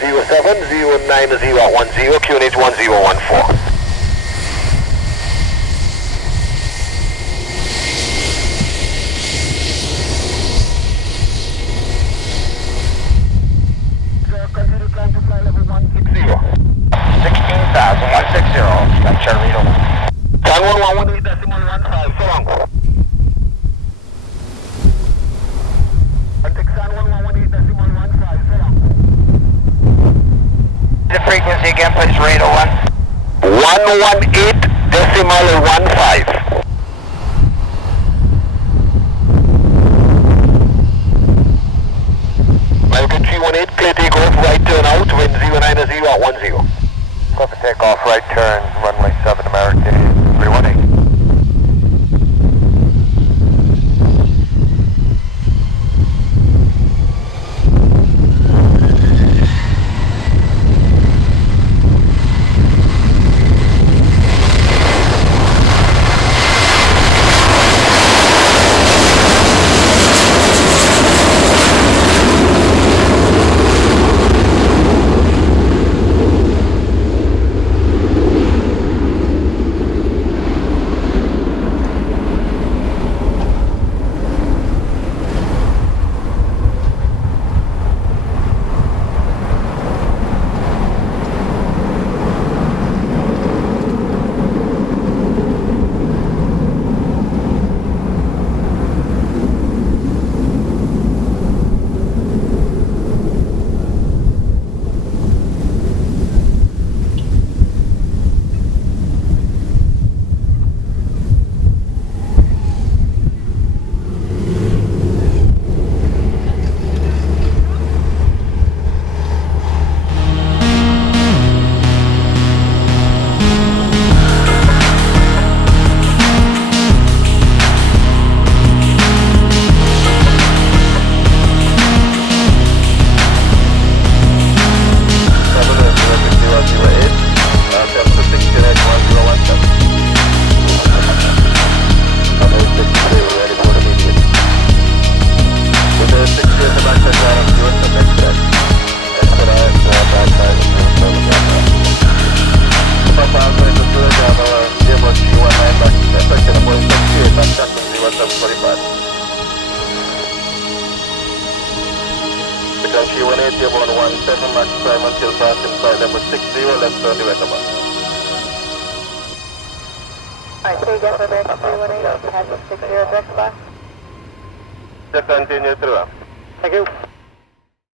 09010, QNH 1014. Continue climb to fly level 160. 16,160, got Charlie Eagle. San 1118.15, so long. Contact San 1118.15, so long. The frequency again, please, radar 1. 118.15. American 318, clear takeoff, right turn out, wind 090 at 10. Clear for takeoff, right turn, runway 7, American 318. Alright, say again for American 318, passing 60 direct box. Continue through. Thank you.